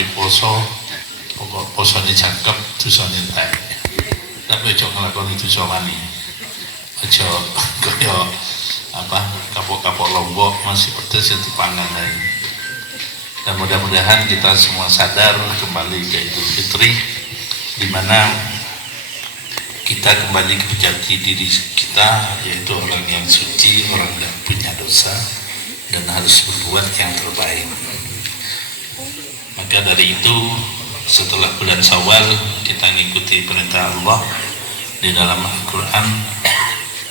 mari poso pokok posone cakep dosane entek. Tapi aja nglakoni dosa wani. Aja kaya kapok-kapok lombok masih pedes ya dipangan ae. Dan mudah-mudahan kita semua sadar kembali ke Idul Fitri, di mana kita kembali ke jati diri kita, yaitu orang yang suci, orang yang punya dosa, dan harus berbuat yang terbaik. Maka dari itu, setelah bulan Syawal kita mengikuti perintah Allah di dalam Al-Quran,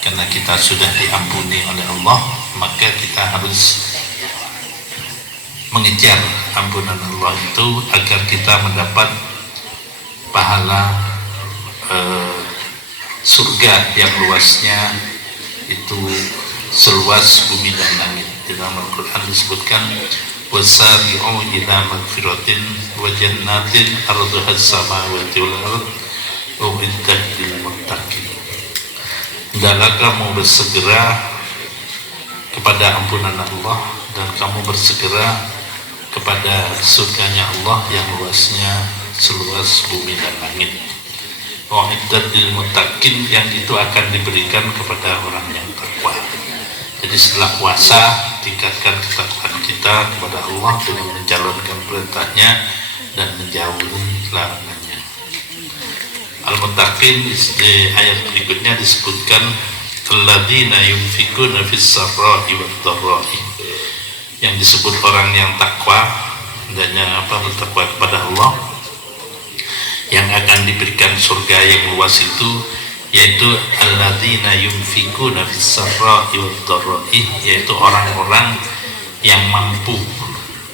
karena kita sudah diampuni oleh Allah, maka kita harus mengejar ampunan Allah itu agar kita mendapat pahala surga yang luasnya itu seluas bumi dan langit. Di dalam Al-Quran disebutkan wasari'u ila magfiratin wa jannatin arduha as-samawati wal ard uiddat lil muttaqin. Hendaklah kamu bersegera kepada ampunan Allah dan kamu bersegera kepada surganya Allah yang luasnya seluas bumi dan langit. Uiddat lil muttaqin, yang itu akan diberikan kepada orang yang takwa. Jadi setelah puasa tingkatkan ketakwaan kita kepada Allah dengan menjalankan perintahnya dan menjauhi larangannya. Al-Muttaqin di ayat berikutnya disebutkan alladzina yunfikuna fis sarra'i wad dharra'i, yang disebut orang yang takwa, hendaknya bertakwa kepada Allah, yang akan diberikan surga yang luas itu, yaitu alladzina yunfikuna fis sarra'i wad dharra'i, yaitu orang-orang yang mampu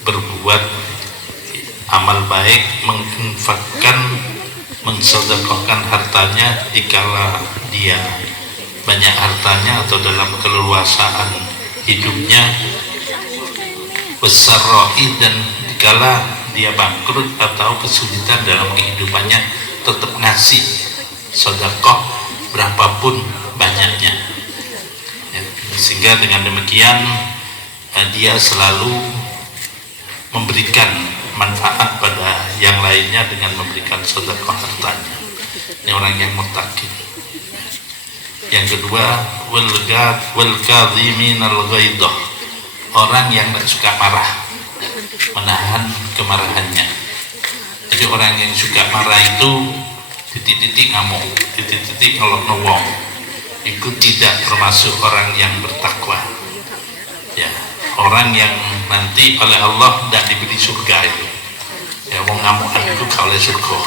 berbuat amal baik, menginfakkan, mensedekahkan hartanya dikala dia banyak hartanya atau dalam keleluasaan hidupnya, wasarra'i, dan dikala dia bangkrut atau kesulitan dalam kehidupannya tetap ngasih sedekah berapapun banyaknya ya, sehingga dengan demikian dia selalu memberikan manfaat pada yang lainnya dengan memberikan sedekah hartanya. Ini orang yang muttaqin. Yang kedua, wal kadhiminal ghaidah, orang yang tak suka marah, menahan kemarahannya. Jadi orang yang suka marah itu titik-titik ngamuk, titik-titik ngelokno wong, itu tidak termasuk orang yang bertakwa. Ya, orang yang nanti oleh Allah tidak diberi surga itu. Ya, wong ngamukan itu gak oleh surga.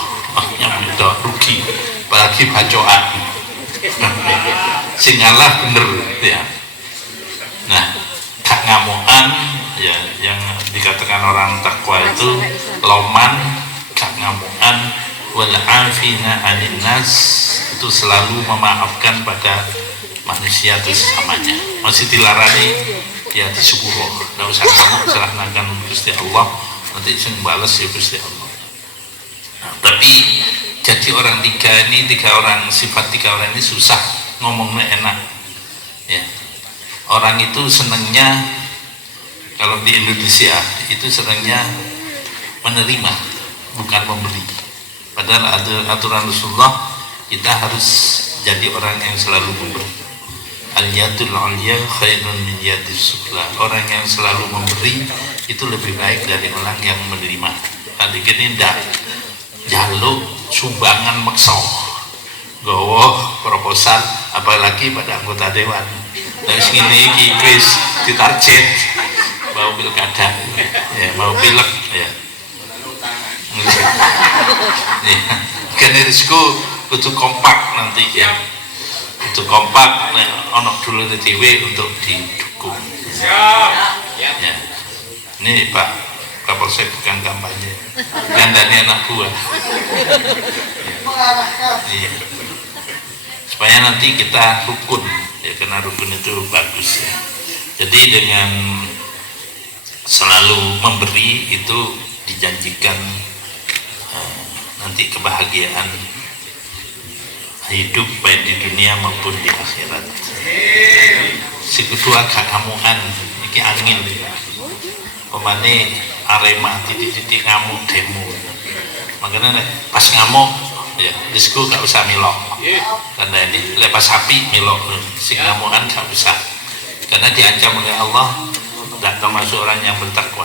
Yang udah rugi, apalagi bacoan. Singalah bener ya. Nah, gak ngamukan ya, yang dikatakan orang takwa itu loman, gak ngamukan, wal afina 'anil nas, itu selalu memaafkan pada manusia itu sesamanya. Masih dilarani ya disepuro, nggak usah ngamuk, serahkan Gusti Allah, nanti sing balas ya Gusti Allah. Nah, tapi jadi sifat tiga orang ini susah ngomongnya enak ya. Orang itu senangnya, kalau di Indonesia itu senangnya menerima, bukan memberi. Padahal ada aturan Rasulullah, kita harus jadi orang yang selalu memberi. Al-yadul 'ulya khairun min yadis sufla, orang yang selalu memberi itu lebih baik dari orang yang menerima. Tadi gini ndak jaluk sumbangan maksa, gowo proposal, apalagi pada anggota dewan. Dari sini iki wis ditarget mau pilkada ya, mau pilek ya. Nih, kene risiko kudu kompak nanti ya. Itu kompak, ono dulu dhewe untuk didukung. Ya. Ini Pak Kapolsek bukan kampanye, gandane anak buah. Ya. Supaya nanti kita rukun, ya, karena rukun itu bagus ya. Jadi dengan selalu memberi itu dijanjikan nanti kebahagiaan hidup baik di dunia maupun di akhirat. Si kedua kakamuan, ini angin. pemane Arema titik-titik ngamuk demo, makanya pas ngamuk ya disku gak usah milok, karena ini lepas sapi milok si ngamukan gak usah, karena diancam oleh Allah tidak termasuk orang yang bertakwa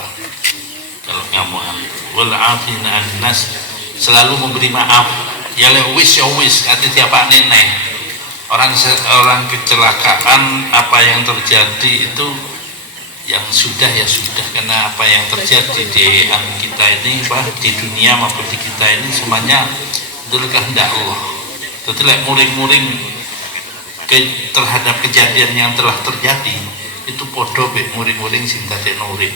kalau ngamukan. Wal afina annas, selalu memberi maaf ya, lewis ya wis kata tiapa nenek orang kecelakaan, apa yang terjadi itu yang sudah ya sudah, karena apa yang terjadi di kita ini di dunia maupun di kita ini semuanya itu kehendak Allah. Jadi muring-muring terhadap kejadian yang telah terjadi itu podo muring-muring sing dadekno urip,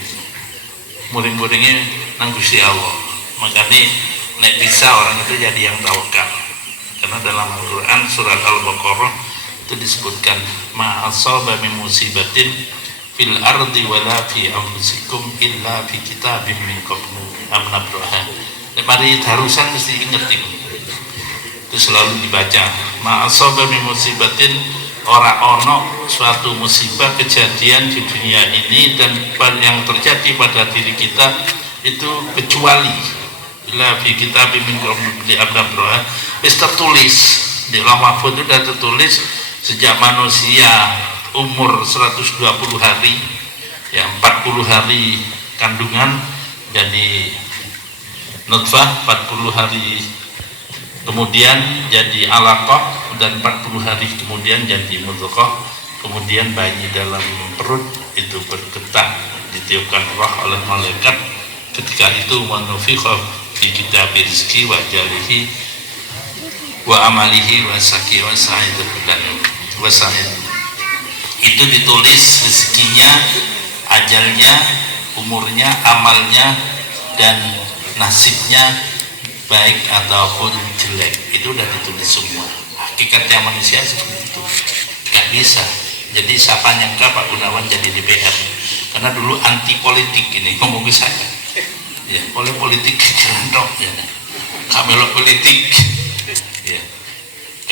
muring-muringnya nang Gusti Allah. Makanya nek bisa orang itu jadi yang tawakal, karena dalam Al-Quran surat Al-Baqarah itu disebutkan ma asaba min musibatin fil ardi wala fi anfusikum illa fi kitabim min qablu amnabraha. Mari darusan mesti inget itu selalu dibaca ma asaba min musibatin, ora ono suatu musibah kejadian di dunia ini dan yang terjadi pada diri kita itu kecuali illa fi kitabim min qablu amnabraha, wis tertulis di Lauh Mahfuz itu sudah tertulis sejak manusia umur 120 hari ya, 40 hari kandungan jadi nutfah, 40 hari kemudian jadi alaqah, dan 40 hari kemudian jadi mudghah, kemudian bayi dalam perut itu bergetar, ditiupkan roh oleh malaikat. Ketika itu manufikha fi kitabir rizki wa jalihi wa amalihi wa saki wa sa'id wa sa'id, itu ditulis rezekinya, ajalnya, umurnya, amalnya, dan nasibnya baik ataupun jelek, itu udah ditulis semua. Hakikatnya manusia seperti itu, gak bisa. Jadi siapa nyangka Pak Gunawan jadi DPR, karena dulu anti politik ini ngomong ke saya ya, oleh politik kerandok ya, kamelok politik ya,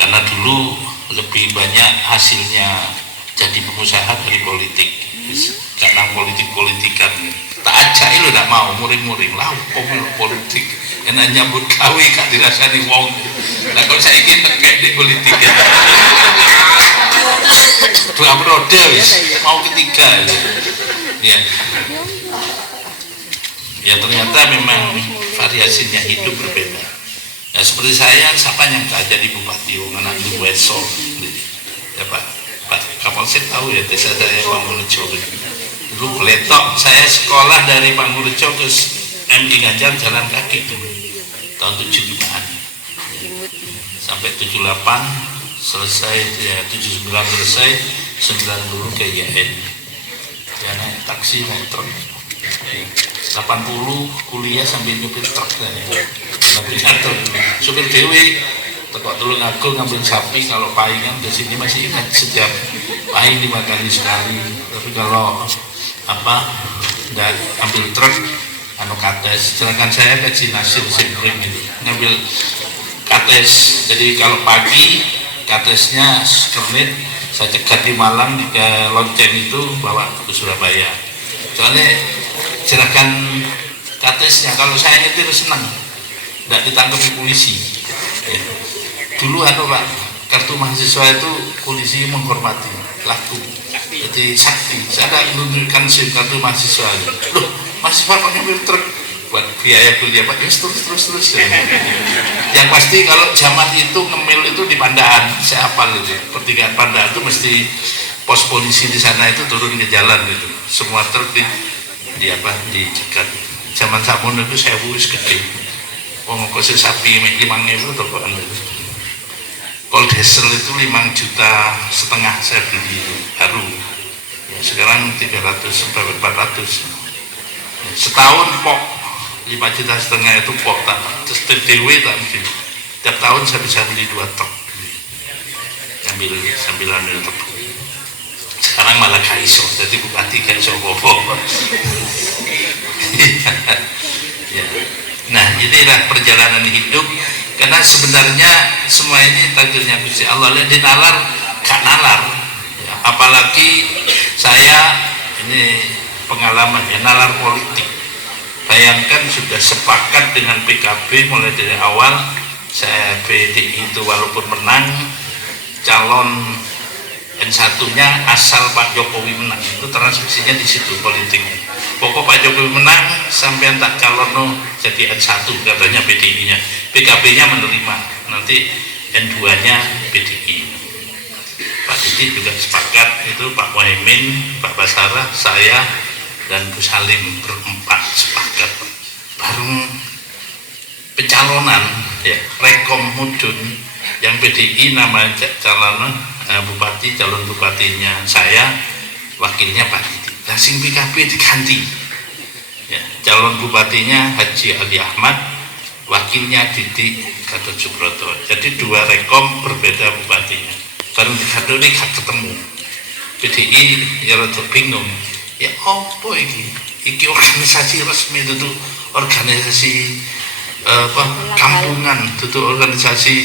karena dulu lebih banyak hasilnya jadi pengusaha dari politik, karena politik-politikan tak ajai lo tidak mau muring-muring lah politik, karena nyambut gawe gak dirasani wong. Nah kalau saya ingin kayak di politik ya dua periode mau ketiga ya, ya ternyata memang variasinya hidup berbeda ya. Seperti saya, siapa yang tak jadi bupati anak dulu esok ya Pak Kapolsek tahu ya, desa saya Panggurejo dulu beletok. Saya sekolah dari Panggurejo ke MI Ganjar jalan kaki tahun 75-an sampai 78 selesai ya, 79 selesai, 90 ke YN ya, naik taksi, naik truk. 80 kuliah sambil nyupir truk ya. Supir dewe tekok Tulung Agung ngambil sapi, kalau pahingan ke sini masih ingat setiap pahing 5 kali sekali. Tapi kalau dan ambil truk kades, sedangkan saya ke Cinasir Simpring itu ngambil kades. Jadi kalau pagi kadesnya sekernet saya cegat di Malang ke lonceng itu bawa ke Surabaya. Soalnya jerakan kadesnya kalau saya nyetir senang, tidak ditangkapi polisi ya. Dulu Pak, kartu mahasiswa itu polisi menghormati, laku, jadi sakti. Saya ada menunjukkan SIM kartu mahasiswa. Loh, mahasiswa kok nyambil truk buat biaya kuliah Pak? Terus ya. Yang pasti kalau zaman itu ngemil itu di Pandaan, saya hafal itu. Pertigaan Pandaan itu mesti pos polisi di sana itu turun ke jalan gitu. Semua truk dicegat. Zaman sampun itu saya wis gede. Wong kok sapi 5.000 tokoan itu. Kol diesel itu 5,5 juta saya beli baru ya, sekarang 300 sampai 400 ya, setahun pok 5,5 juta itu pok tak terus TDW tak mungkin. Tiap tahun saya bisa beli 2 truk sambil ambil truk. Sekarang malah kaiso, jadi bupati kaiso bobo ya. Nah inilah perjalanan hidup, karena sebenarnya semua ini takdirnya Gusti Allah. Di nalar gak nalar ya. Apalagi saya ini pengalaman ya, nalar politik. Bayangkan sudah sepakat dengan PKB mulai dari awal. Saya PDI itu walaupun menang, calon N1-nya asal Pak Jokowi menang, itu transaksinya di situ politiknya. Pokok Pak Jokowi menang sampai tak calon jadi N1 katanya PDI-nya, PKB-nya menerima, nanti N2-nya PDI. Pak Didi juga sepakat, itu Pak Muhaimin, Pak Basara, saya dan Gus Salim berempat sepakat bareng pencalonan ya, Rekom Mudun yang PDI nama calon bupati, calon bupatinya saya, wakilnya Pak Didi. Nah sing PKB diganti ya, calon bupatinya Haji Ali Ahmad, wakilnya Didi Gatot Subroto. Jadi dua Rekom berbeda bupatinya. Baru digaduh ini gak ketemu. PDI ya rada bingung. Ya apa ini? Iki organisasi resmi itu, organisasi kampungan, itu organisasi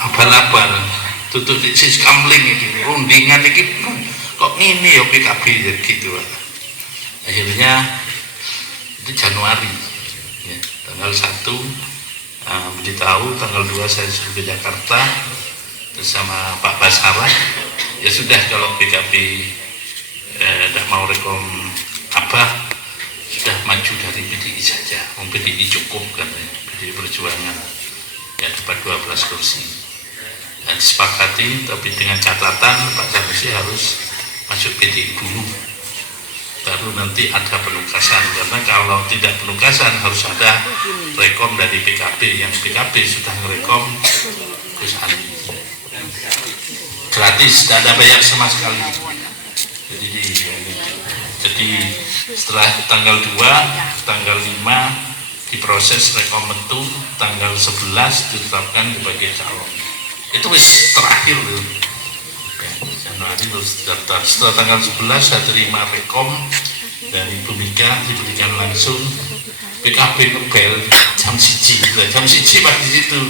abal-abal, itu di Siskamling ini, rundingan ini kok ini ya PKB gitu. Akhirnya itu Januari ya, tanggal 1 beritahu, tanggal 2 saya suruh ke Jakarta bersama Pak Basara. Ya sudah, kalau PKB tidak mau rekom Abah, sudah maju dari PDI saja. PDI cukup katanya, PDI Perjuangan ya dapat 12 kursi. Dan disepakati, tapi dengan catatan Pak Sanusi harus masuk PDI dulu, baru nanti ada penugasan. Karena kalau tidak penugasan harus ada rekom dari PKB, yang PKB sudah ngerekom Gus Ali gratis, tidak ada bayar sama sekali. Jadi setelah tanggal 2, tanggal 5 diproses rekomentu, tanggal 11 ditetapkan sebagai calon. Itu wis terakhir loh. Januari terus daftar. Setelah tanggal 11 saya terima rekom dari Bu Mega, diberikan langsung. PKB ngebel jam 1 pagi di situ.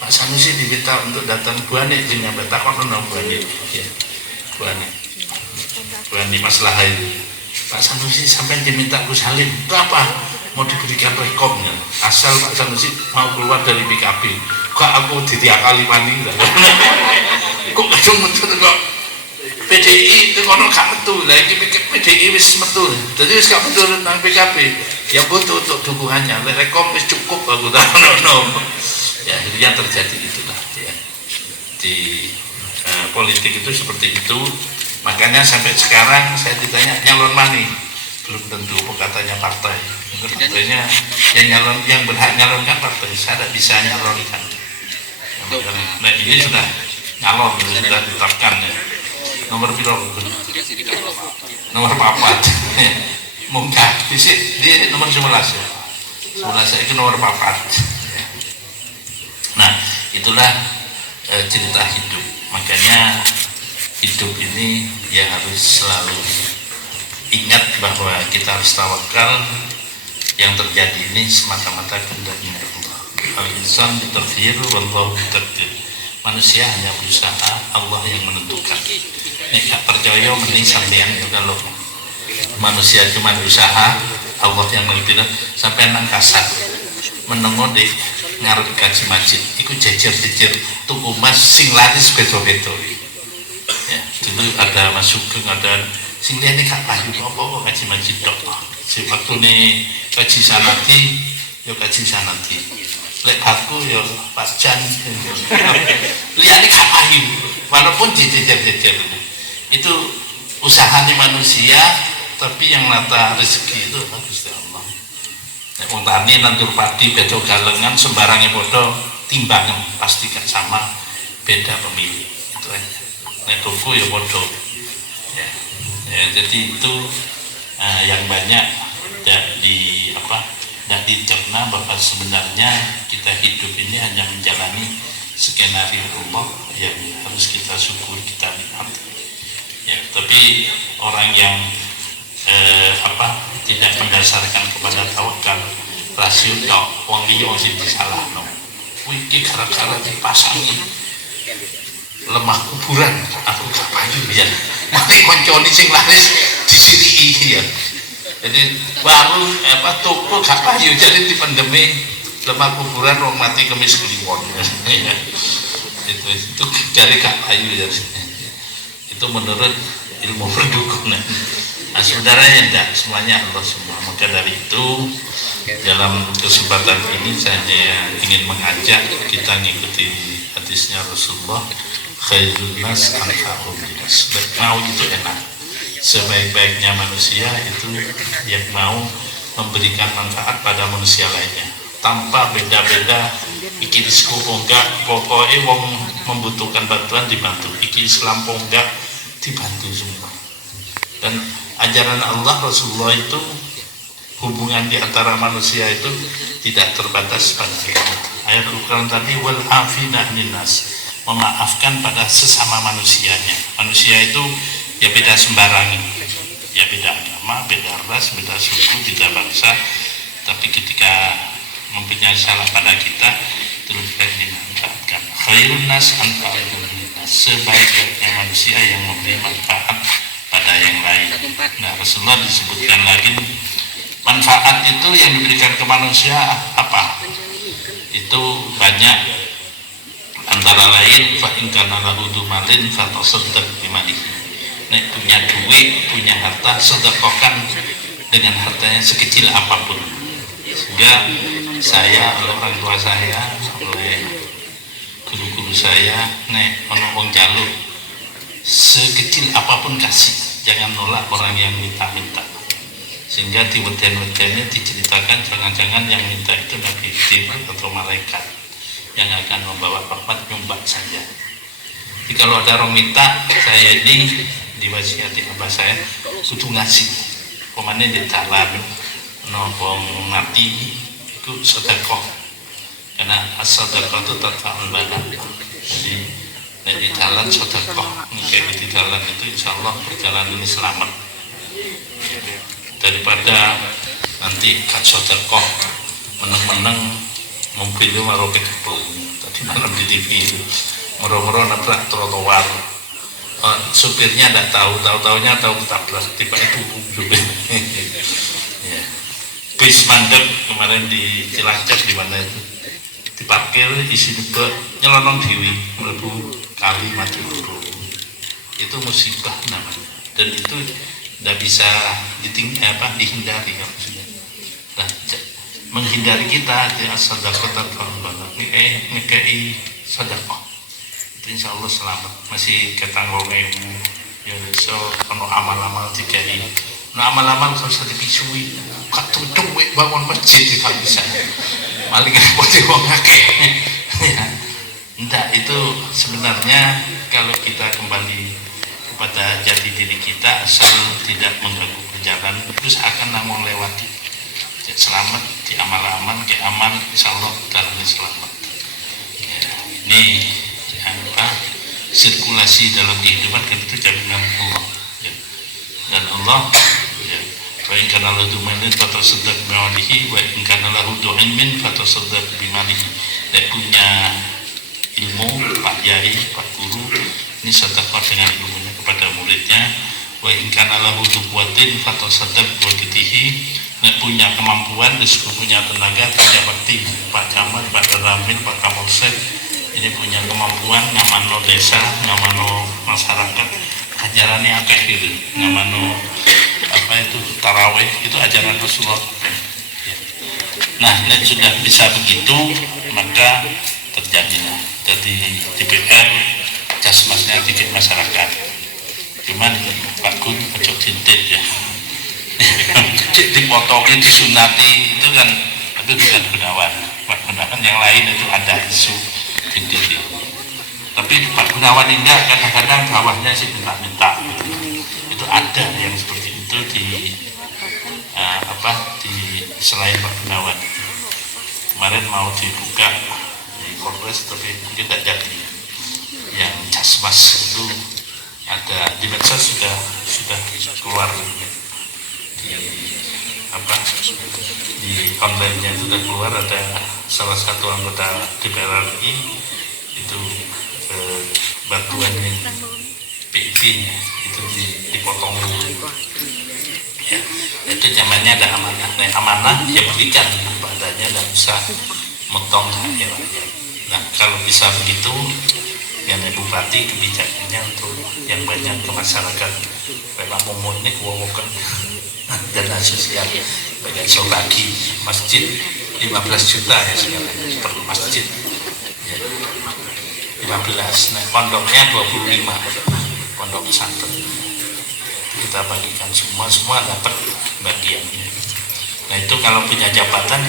Pak Sanusi diminta untuk datang Buane, nyampe takon nang Buane. Ya. Buane masalah itu. Pak Sanusi sampai diminta Gus Salim, berapa mau diberikan rekomnya? Asal Pak Sanusi mau keluar dari PKB. Kok aku diakali mani? Kok kadung metu kok PDI itu kono gak metu. Lah iki PDI wis metu. Jadi wis gak metu nang PKB. Ya butuh untuk dukungannya. Rekom wis cukup aku tahu. Ya, yang terjadi itulah ya. Di politik itu seperti itu. Makanya sampai sekarang saya ditanya nyalon mana, belum tentu katanya partai. Partainya yang berhak nyalonkan partai, saya tidak bisa nyalonkan. Nah ini sudah nyalon, sudah ditetapkan ya. Nomor piro? Nomor 4. Mungkin di nomor 11 ya. 11 itu nomor 4. Nah itulah cerita hidup. Makanya hidup ini ya harus selalu ingat bahwa kita harus tawakal. Yang terjadi ini semata-mata kehendaknya Allah. Al-insan bitakdir wallahu bitakdir. Manusia hanya berusaha, Allah yang menentukan. Nek gak percaya mending sampean ya, kalau manusia cuma berusaha, Allah yang menentukan. Sampai nang kasar menengok deh ngarep kaji masjid iku jejer-jejer tuku emas sing laris beda-beda ya. Dulu ada Mas Sugeng, ada sing liyane gak payu apa kaji masjid tok. Sing waktune kaji sanati ya kaji sanati, lek aku ya pasjan liyane gak payu walaupun jejer-jejer. Itu usahanya manusia, tapi yang nata rezeki itu Gusti Allah. Wong tani nandur padi beda galengan sembarangnya bodoh timbangan pasti kan sama, beda pemilih itu aja. Nek tuku ya bodoh ya. Jadi itu yang banyak tidak dicerna bahwa sebenarnya kita hidup ini hanya menjalani skenario Allah yang harus kita syukuri, kita nikmati ya. Tapi orang yang tidak mendasarkan kepada tawakal, rasio tok wong liya sing disalahno. Iki gara-gara dipasangi lemah kuburan, aku gak payu ya. mari konconi sing laris disiriki ya. Jadi baru toko gak payu, jadi di pandemi lemah kuburan orang mati kemis kliwon ya. itu dari gak payu ya. Itu menurut ilmu perdukunan. Nah, saudaranya enggak, semuanya Allah semua. Maka dari itu dalam kesempatan ini saya ingin mengajak kita mengikuti hadisnya Rasulullah, khairun nas anfa'uhum linnas. Mau itu enak. Sebaik-baiknya manusia itu yang mau memberikan manfaat pada manusia lainnya tanpa beda-beda iki Islam enggak, pokoknya wong membutuhkan bantuan dibantu, iki Islam enggak dibantu semua. Dan ajaran Allah Rasulullah itu hubungan di antara manusia itu tidak terbatas pada ayat Al-Quran tadi, wal afina linnas, memaafkan pada sesama manusianya. Manusia itu ya beda sembarangi, ya beda agama, beda ras, beda suku, beda bangsa, tapi ketika mempunyai salah pada kita terus dimanfaatkan. Khairun nas anfa'uhum linnas, sebaik-baiknya manusia yang memberi manfaat pada yang lain. Nah, Rasulullah disebutkan lagi manfaat itu yang diberikan ke manusia apa? Itu banyak, antara lain fa in kana lahu dumalin fatasaddaq bimalihi. Nek punya duit, punya harta, sedekahkan dengan hartanya sekecil apapun. Sehingga saya, oleh orang tua saya, oleh guru-guru saya, nek ono wong jaluk sekecil apapun kasih, jangan nolak orang yang minta-minta. Sehingga di weden-wedennya diceritakan jangan-jangan yang minta itu Nabi Jibril atau malaikat yang akan membawa rahmat, nyumbang saja. Jadi kalau ada orang minta, saya ini diwasiati abah saya kudu ngasih pemane di dalam nopong mati itu sedekah, karena sedekah itu tatfa'ul badan. Jadi di jalan sedekah, kayak di jalan itu insya Allah perjalanan ini selamat daripada nanti kat sedekah meneng-meneng mobilnya maroke kebun. Tadi malam di TV mero-mero nabrak trotoar, supirnya tidak tahu-taunya tahu ketabrak, tiba itu supir. Ya. Bis mandek kemarin di Cilacap di mana itu diparkir isi juga nyelonong dewi mlebu kali mati loro. Itu musibah namanya, dan itu tidak bisa dihindari ya. Nah, menghindari kita di as-sadaqah banget ngekei sedekah itu insya Allah selamat. Masih ketang rongewu ya, so kalau amal-amal dikai, nah amal-amal kalau bisa dipisui katutup bangun masjid tidak bisa, maling repotnya wong akeh. Ya, enggak, itu sebenarnya kalau kita kembali kepada jati diri kita, asal tidak mengganggu perjalanan, terus akan namun lewati selamat di amal-amal, ke amal insya Allah dalamnya selamat. Ya, ini sirkulasi dalam kehidupan kan itu jaminan Allah ya. Dan Allah ya, wa in kana lahu du'min fatasaddaq bimalihi wa in kana lahu du'min fatasaddaq bimalihi. Dia punya ilmu, Pak Yai, Pak Guru, ini sedekah dengan ilmunya kepada muridnya. Wa in kana lahu quwwatin fatasaddaq biwaqtihi. Nek punya kemampuan, punya tenaga, punya bakti, Pak Camat, Pak Ramil, Pak Kapolsek, ini punya kemampuan ngamano desa, ngamano masyarakat, ajarannya akeh gitu, ngamano taraweh, itu ajaran Rasulullah. Nah, nek sudah bisa begitu, maka terjadilah. Jadi DPR jasmasnya dikit masyarakat. Cuman Pak Gun ojo tintit ya. Dipotongin, disunati itu kan, itu bukan Gunawan. Pak Gunawan yang lain itu ada isu tintit. Tapi Pak Gunawan ini kadang-kadang bawahnya sih minta-minta. Itu ada yang seperti itu di selain Pak Gunawan. Kemarin mau dibuka di Polres tapi mungkin tidak jadi. Yang jasmas itu ada di medsos sudah keluar di online-nya itu sudah keluar, ada salah satu anggota DPR RI itu bantuan yang PIT-nya itu dipotong dulu ya, itu zamannya ada amanah. Nah, amanah ya berikan padanya dan usah motong akhirnya. Nah, kalau bisa begitu yang bupati kebijakannya untuk yang banyak ke masyarakat memang ini kewawakan dana sosial banyak sobaki masjid 15 juta ya sekarang per masjid ya, 15. Nah, pondoknya 25 pondok pesantren kita bagikan semua dapat bagiannya. Nah, itu kalau punya jabatan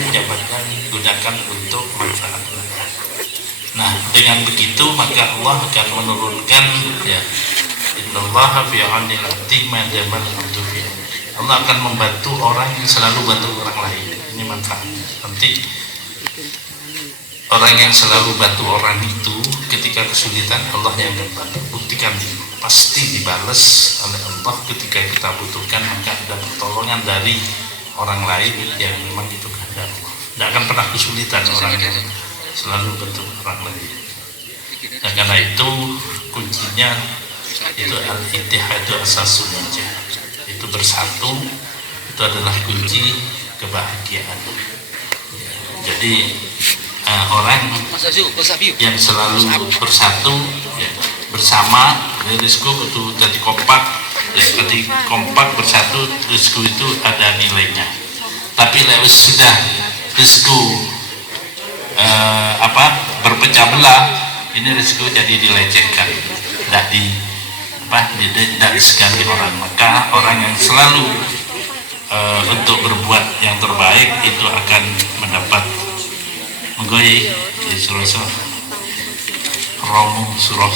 gunakan untuk manfaat. Nah, dengan begitu maka Allah akan menurunkan ya innallaha fi 'aunil 'abdi ma damal 'abdu fi. Allah akan membantu orang yang selalu bantu orang lain. Ini manfaatnya. Nanti orang yang selalu bantu orang itu ketika kesulitan Allah yang membantu. Buktikan pasti dibalas oleh Allah ketika kita butuhkan, maka ada pertolongan dari orang lain yang memang itu kehendak Allah. Tidak akan pernah kesulitan orang yang selalu bantu orang lain. Nah, karena itu kuncinya itu al-ittihadu asasun najah. Itu bersatu itu adalah kunci kebahagiaan. Jadi orang yang selalu bersatu ya, bersama rizku itu jadi kompak ya, jadi kompak bersatu rizku itu ada nilainya. Tapi lewat sudah rizku berpecah belah, ini risiko jadi dilecehkan, tidak disegani orang. Maka orang yang selalu untuk berbuat yang terbaik itu akan mendapat menggoyai di surah romo surah